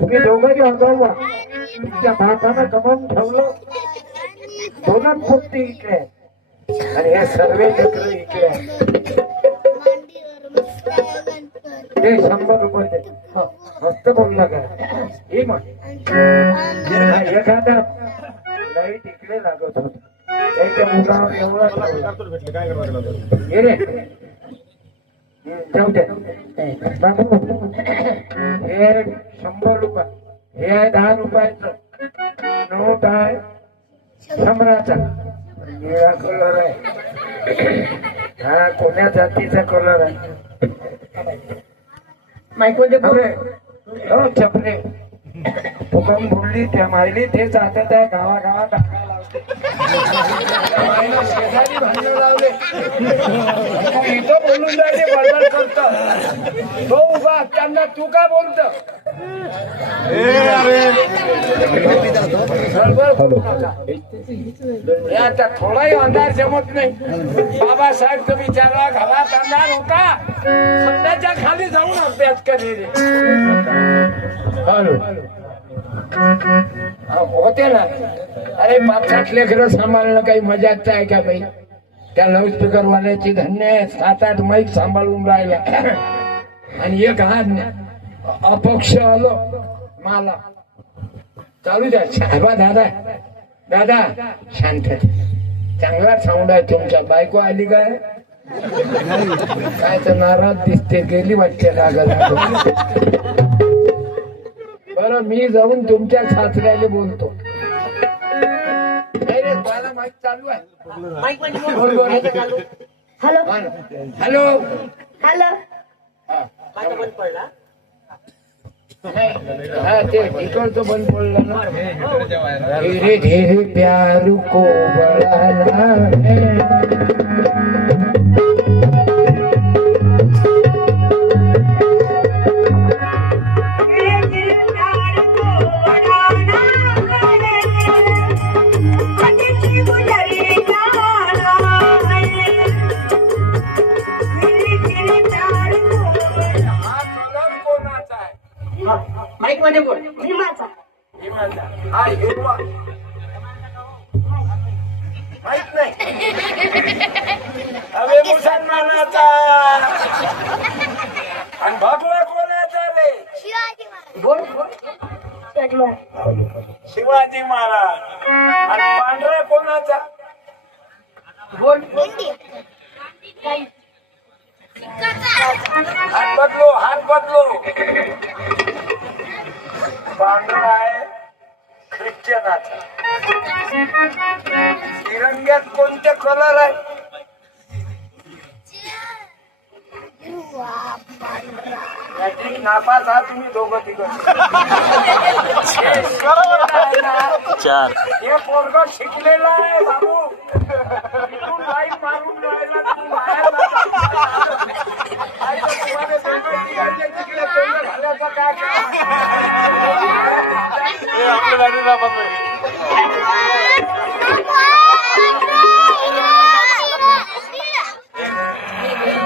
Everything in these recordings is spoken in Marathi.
तुम्ही दोघंही अगाऊ तुमच्या बापानं कमावून ठेवलं दोनच फुटती इकडे आणि हे सर्वे चक्र इकडे ते 100 रुपये दे. मस्त बोलला का हे मग एखादा लाईट इकडे लागत होत त्याच्या मुलावर एवढा हे रे जाऊ दे बाबू हे 100 रुपये हे आहे 10 रुपयाचं नोट आहे 100चा निळा कलर आहे हा कोण्या जातीचा कलर आहे माईक मध्ये बोले हो छपरे तू कोण बोलली त्या माहिली तेच आता त्या गावागावात टाकायला लावते शेजारी भांडण लावले इथं बोलून जायचे बडबड करत तो उभा असताना तू का बोलत आता थोडाही अंधार जमत नाही बाबासाहेबचा विचारला घरात अंधार होता खंडाच्या खाली जाऊन अभ्यास करे होते ना अरे 5-7 लेकरं सांभाळणं काही मजाच आहे का बाई त्या लाऊडस्पीकर वाल्याची धन्य आहे 7-8 माईक सांभाळून राहिल्या आणि एक हात अपक्ष आलो मला चालू द्या साहेबा दादा शांत चांगला साऊंड आहे तुमच्या बायको आली काय काय तर नाराज दिसते गेली वाटते लागल बरं मी जाऊन तुमच्या सासऱ्याला बोलतो नाही रे मला माईक चालू आहे हॅलो हॅलो हॅलो हा ते इकडचं बंद पडलं ना धीरे धीरे प्यार को बढ़ाना है माईक मध्ये बोल हिमाचा हा हिरवा माहित नाही अरे मुसलमानाचा आणि भगवा कोणाचा रे बोल शिवाजी महाराज आणि पांढरा कोणाचा बोल हात बदलो पांढरा आहे ख्रिश्चनाचा तिरंग्यात कोणते कलर आहे नापास हा तुम्ही दोघं तिघं हे पोरग शिकलेला आहे बाबू लाईन मारून राहिला तू बाहेर घालायचा काय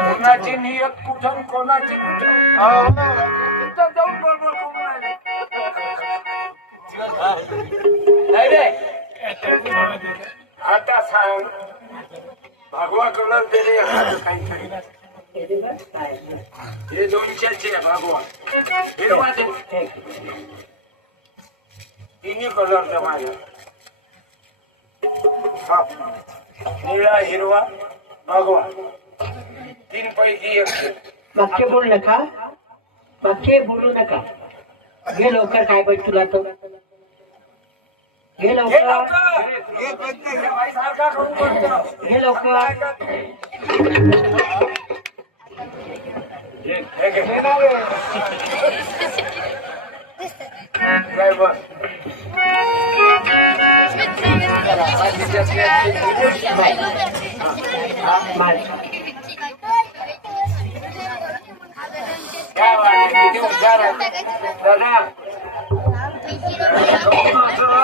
कोणाची नियत कुठून कोणाची कुठून तिथं जाऊन बरोबर करून नाही रे आता सांग भगवा कलर दिले काहीतरी हे 200चे भगवा हिरवा तिन्ही कलरचा माझ्या निळा हिरवा भगवा 3 पैकी 1 वाक्य बोलू नका घे लवकर काय पाहिजे तुला तो घे लवकर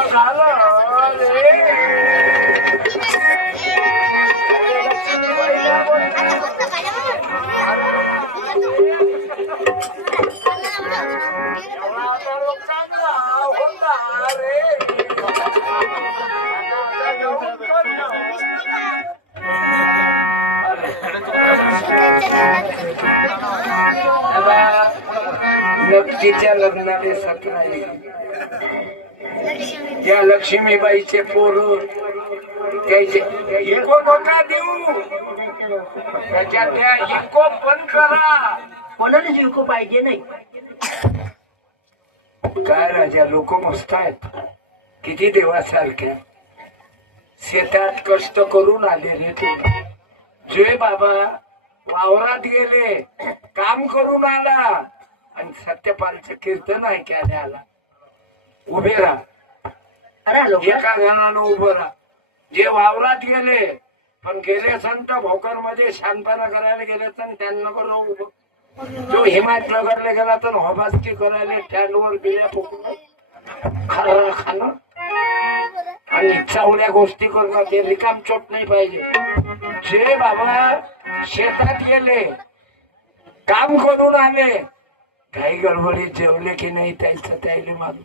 दादा नक्कीच्या लग्नाने 17 या लक्ष्मीबाईचे पोर त्याचे इको नका देऊ, त्याच्या त्या इको बंद करा. कोणालाच विकू पाहिजे नाही. काय राजा लोक मस्त आहेत, किती देवासारखे शेतात कष्ट करून आले रे तुम्ही. जे बाबा वावरात गेले, काम करून आला आणि सत्यपालचं कीर्तन ऐकायला आला. उभे राहा, अरे लोक एका जणानं उभं राहा. जे वावरात गेले पण गेले संत भोकर मध्ये शांतपणा करायला गेले तर त्यांना बरोबर उभं. जो हिमायतनगरला गेला तर हॉबास्की करायला स्टँडवर बिल्या फुकून खाणं आणि चावल्या गोष्टी करणं, ते रिकाम चोट नाही पाहिजे. जे बाबा शेतात गेले, काम करून आले, काही गडबडीत जेवले की नाही त्याचं त्याला मारून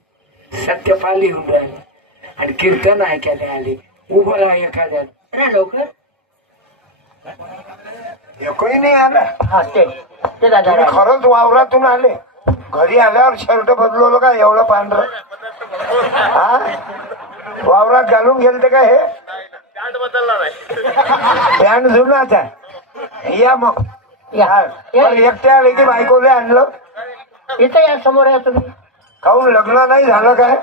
सत्यपाल येऊन राहिले आणि कीर्तन ऐकायला आले. उभं राहा एखाद्या. अरे लवकर एकही नाही आला. हा ते दादा तुम्ही खरंच वावरातून आले, घरी आल्यावर शर्ट बदलवलं का एवढं पांढरं? हा वावरात घालून गेलते का हे? पॅन्ट जुनाच आहे. या मग या एकट्या आले की बायकोले आणलं. इथं या समोर या तुम्ही. काहून लग्न नाही झालं काय?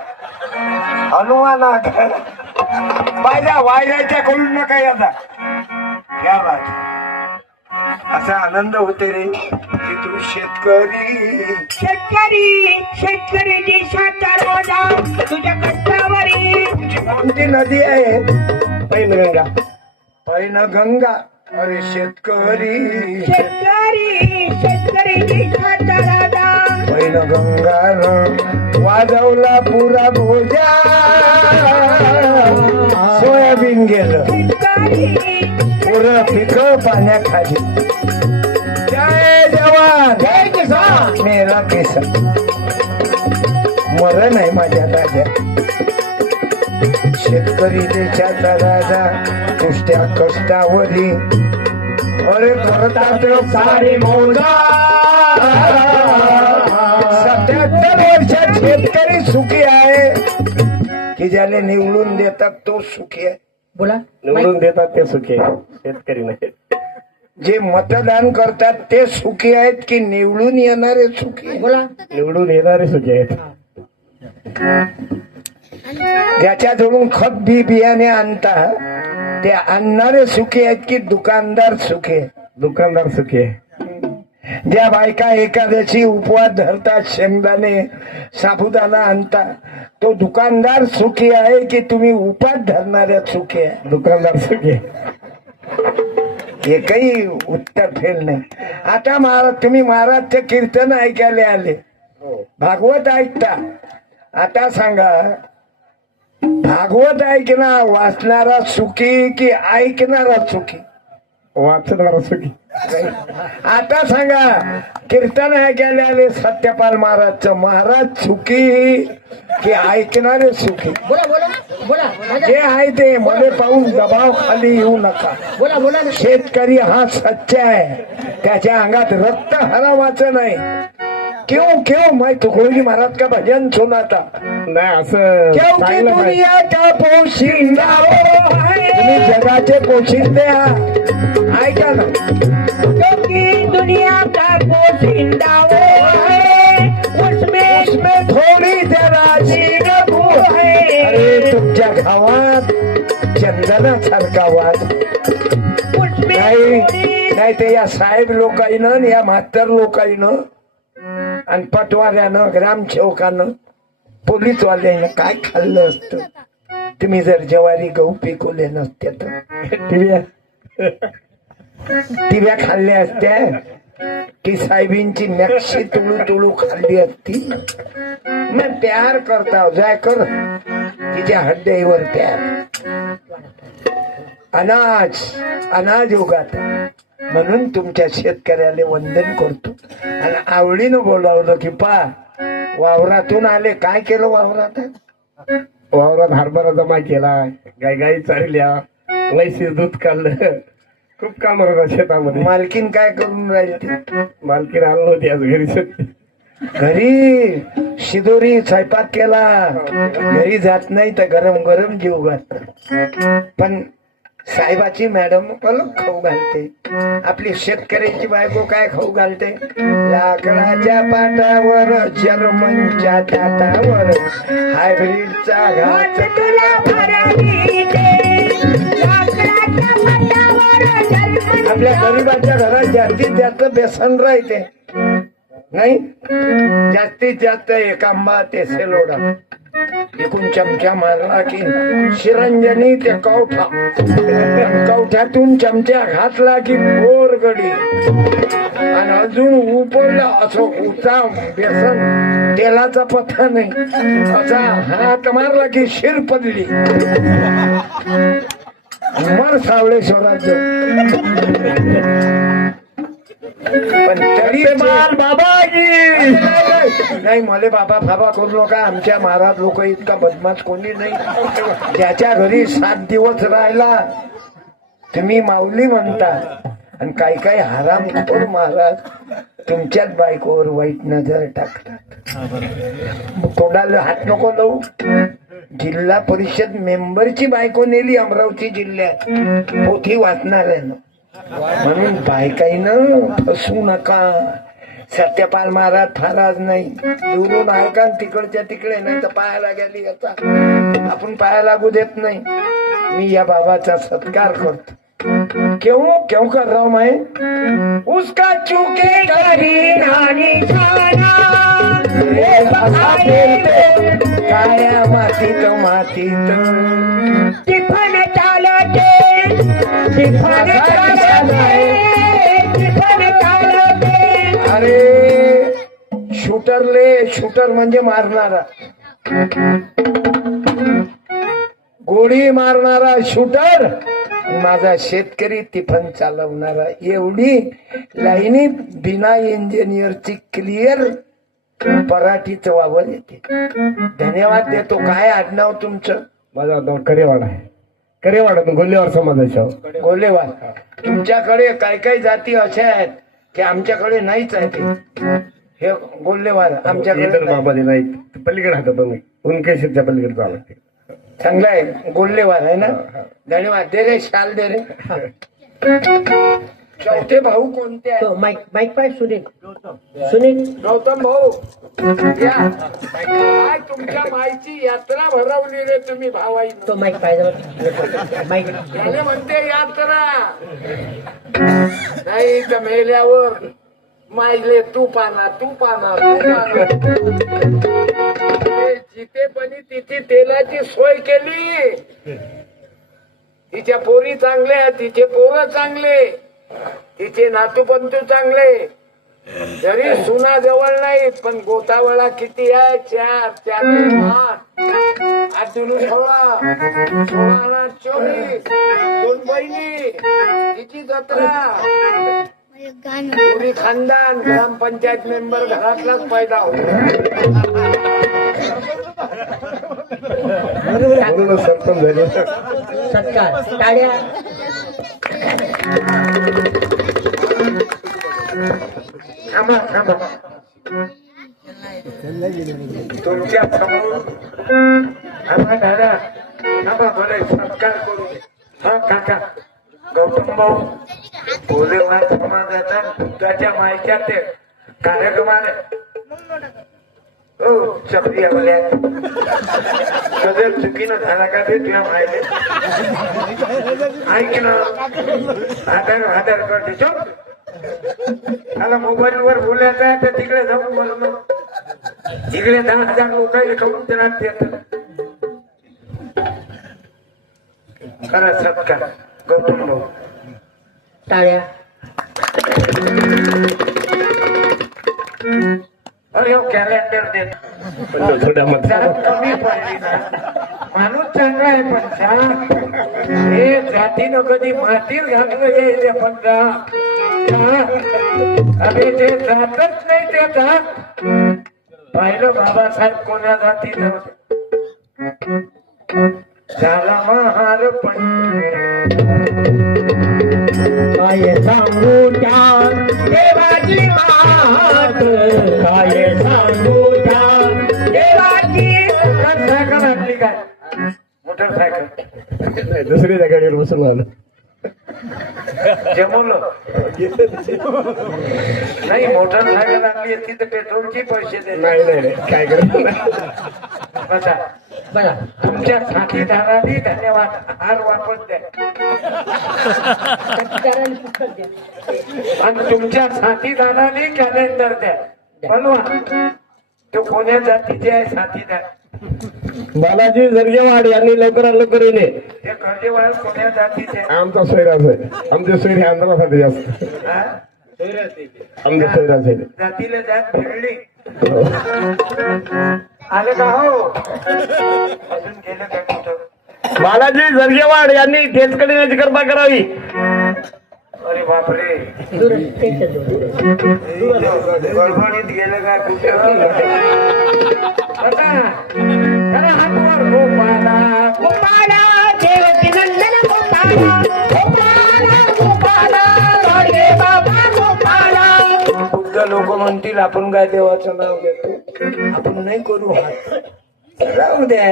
हनुमान काय पाहिजे वायराच्या करून नका आता. क्या बात, असा आनंद होते रे की तू शेतकरी शेतकरी देशाचा रोजा तुझ्या कष्टावरी. कोणती नदी आहे? पैनगंगा. पैनगंगा. अरे शेतकरी देशाचा राजा पैनगंगानं वाजवला पुरा भोजा, सोयाबीन गेलं पुरं पिक पाण्याखाली. जय जवान जय किसान मेरा किसान. मरण आहे माझ्या राजा. शेतकरी देशाचा राजा नुसत्या कष्टावरी. अरे करतात सारे मौजा. 77 वर्षात शेतकरी सुखी आहे की ज्याने निवडून देतात तो सुखी आहे. बोला. निवडून देतात ते सुखी आहे, शेतकरी नाही. जे मतदान करतात ते सुखी आहेत की निवडून येणारे सुखी आहेत? बोला. निवडून येणारे सुखी आहेत. ज्याच्याजवळून खत बी बियाणे आणता ते आणणारे सुखी आहेत की दुकानदार सुखी आहेत? दुकानदार सुखी आहे. ज्या बायका एकादशी उपवास धरतात, शेंगदाणे साबुदाणा आणता, तो दुकानदार सुखी आहे की तुम्ही उपास धरणाऱ्या सुखी आहे? दुकानदार सुखी आहे. एकही उत्तर फेल नाही. आता महाराज तुम्ही महाराजचे कीर्तन ऐकायला आले, भागवत ऐकता. आता सांगा, भागवत ऐकणा वाचणारा सुखी की ऐकणारा सुखी? वाचणारा सुखी. आता सांगा, कीर्तन ऐकायला आले सत्यपाल महाराजचं, महाराज सुखी की ऐकणारे सुखी? बोला बोला बोला. जे आहे ते मध्ये पाहून दबाव खाली येऊ नका. बोला बोला. शेतकरी हा सच्चा आहे, त्याच्या अंगात रक्त हरावाचं नाही. क्यों क्यों मैं तुकडोजी महाराज का भजन सुनाता. नाही असं क्योंकि चांगलं पाहिजे. दुनिया का पोशिंदा वो है. तुम्ही जगाचे पोशिंदे आहात. ऐका ना. क्योंकि दुनिया का पोशिंदा वो है, उसमें थोडी जरा जीव है. अरे तुमच्या गावात चंदनासारखा वाद नाही. नाही ते या साहेब लोकांनं, या म्हातार लोकांनं आणि पटवाऱ्यानं, ग्रामसेवकानं, पोलीसवाल्यानं काय खाल्लं असतं तुम्ही जर ज्वारी गहू पिकवले नसते तर? टिव्या खाल्ल्या असत्या की साहेबींची मॅक्सी तुळू तुळू खाल्ली असती? मग प्यार करता जाय कर तिच्या हड्डीवर प्यार. अनाज उगात म्हणून तुमच्या शेतकऱ्याला वंदन करतो. आणि आवडीनं बोलावलं की पा वावरातून आले, काय केलं वावरात? वावरात हरभरा जमा केला, गाई चालल्या, म्हैसी दूध काढलं, खूप काम होतं शेतामध्ये. मालकीन काय करून राहिली? मालकीन आणलं होती आज घरी सगळी. घरी शिदोरी स्वयंपाक केला, घरी जात नाही तर गरम गरम जीव घालत. पण साहेबाची मॅडम पलक खाऊ घालते. आपली शेतकऱ्याची बायको काय खाऊ घालते? लाकडाच्या पाटावर, जर्मनच्या ताटावर, हायब्रिडचा घास. आपल्या गरीबाच्या घरात जास्तीत जास्त बेसन राहते नाही, जास्तीत जास्त एक आंबा ते सेलोडा, एकूण चमचा मारला की शिरंजनी ते कवठा, कवठ्यातून चमचा घातला की बोरगडी, आणि अजून उपरला असं उचा बेसन तेलाचा पत्ता नाही, असा हात मारला की शिर पडली. मर सावळेश्वराचं. पण तरी बाबाजी नाही, मला बाबा फाबा करू नका. आमच्या महाराज लोक इतका बदमाश कोणी नाही. ज्याच्या घरी 7 दिवस राहिला तुम्ही माऊली म्हणता, आणि काही काही हरामखोर महाराज तुमच्याच बायकोवर वाईट नजर टाकतात. कोणाला हात नको लावू. जिल्हा परिषद मेंबरची बायको नेली अमरावती जिल्ह्यात, पोथी वाचणार आहे ना, म्हणून बायकाईनं फसू नका. सत्यपाल महाराज फाराज नाही, दुरून ऐका तिकडच्या तिकडे, नाही तर पायाला गेली आता आपण पाया लागू देत नाही. मी या बाबाचा सत्कार करतो. क्यों कर रहा हूं मैं? उसका चूके करी नानी काया मातीत मातीत टिफन चालते, टिफन चालते, टिफन चालते. अरे शूटर म्हणजे मारणारा, गोळी मारणारा शूटर, माझा शेतकरी टिफन चालवणारा. एवढी लाईनी बिना इंजिनियरची क्लिअर पराठीच वावर येते. धन्यवाद देतो. काय आडनाव तुमचं? माझा नाव करेवाड आहे. करेवाड गोल्हेवाड समाजाच्या. गोलेवाल. तुमच्याकडे काही काही जाती अशा आहेत की आमच्याकडे नाहीच आहे ते. हे गोल्हेवाल आमच्याकडे इतर नाही. बाबाजी नाही, पलीकडे राहतात तुम्ही, उनकेशच्या पलीकडे चालत. चांगला आहे. गोल्हेवाल आहे ना. धन्यवाद. दे रे शाल दे रे. चौथे भाऊ कोणते आहेत? माईक पाय सुनील गौतम भाऊ या. काय तुमच्या माईची यात्रा भरवली रे तुम्ही भावाई. तो माईक पाय माईक त्याने म्हणते यात्रा नाही तर मेल्यावर मायले तू पाना तू पाना तू पाना. जिथेपणी तिथे तेलाची सोय केली. तिच्या पोरी चांगल्या, तिचे पोरं चांगले, तिचे नातूपंतू चांगले. जरी सुना जवळ नाही पण गोतावळा किती आहे? 4 4 8 2 16 16 24 2 बहिणी, तिची जत्रा, पुरी खानदान, ग्रामपंचायत मेंबर घरातलाच पैदा होतो. म्हणूनच सरपंच झाले. सत्कार टाळ्या. थांबा थांबा. तुमच्या समोर आम्हा दादा थांबा, मला सत्कार करू दे. हा काका गौतम भाऊ गोलेवाल समाजाचा बुद्धाच्या मायच्या ते कार्यक्रमाने हो चक्रिया बोल्या सदर चुकीनं झाला का ते तुला माहिती? ऐक ना, आधार कार्ड देतो. मला मोबाईलवर बोलायचं आहे तर तिकडे जाऊन बोल मग. तिकडे 10,000 लोकांना करून देणार ते. करा सत्कार गौतम भाऊ. टाळ्या. अरे हो कॅलेंडर देत थोड्या जरा कमी पडली ना. माणूस चांगला आहे पण हे जातीनं कधी मातीत घातलं यायचे पण अरे ते जातच नाही ते जात. पाहिलं बाबासाहेब कोण्या जाती नव्हते. झाला महार पण काय सांगू त्या देवाची मात, काय सांगू त्या देवाची. सायकल आणली काय मोटरसायकल नाही, दुसऱ्या गाडीवर बसून आलो. जमवलं नाही. मोटरसायकल आणली असती तर पेट्रोलचे पैसे दे. नाही नाही नाही, काय करतो बसा बघा तुमच्या साथीदाराने धन्यवाद. हार वापस द्या आणि तुमच्या साथीदाराने कॅलेंडर द्या. बोलवा तो कोण्या जातीचे आहे साथीदार. बालाजी जरगेवाड यांनी लवकरात लवकर येणे. ते कर्जेवाळ कोण्या जातीचे आहे? आमचा सोयराच आहे. आमचे सोयरे आंध्रासाठी जास्त. हा? आमचे सोयराच आहे. जातीला जात भिडली आलं का हो. अजून गेलं काय कुठं. बालाजी जरगेवाड यांनी केस कढण्याची कृपा करावी. अरे बापरे गडबडीत गेलं का कुठं. आता त्याला हातवर गोपाला गोपाला देवकी नंदन गोपाला, गोपाला गोपाला रडगे बाबा गोपाला. बुद्ध लोक म्हणतील आपण काय देवाचं नाव घेतो. आपण नाही करू हात राहू द्या.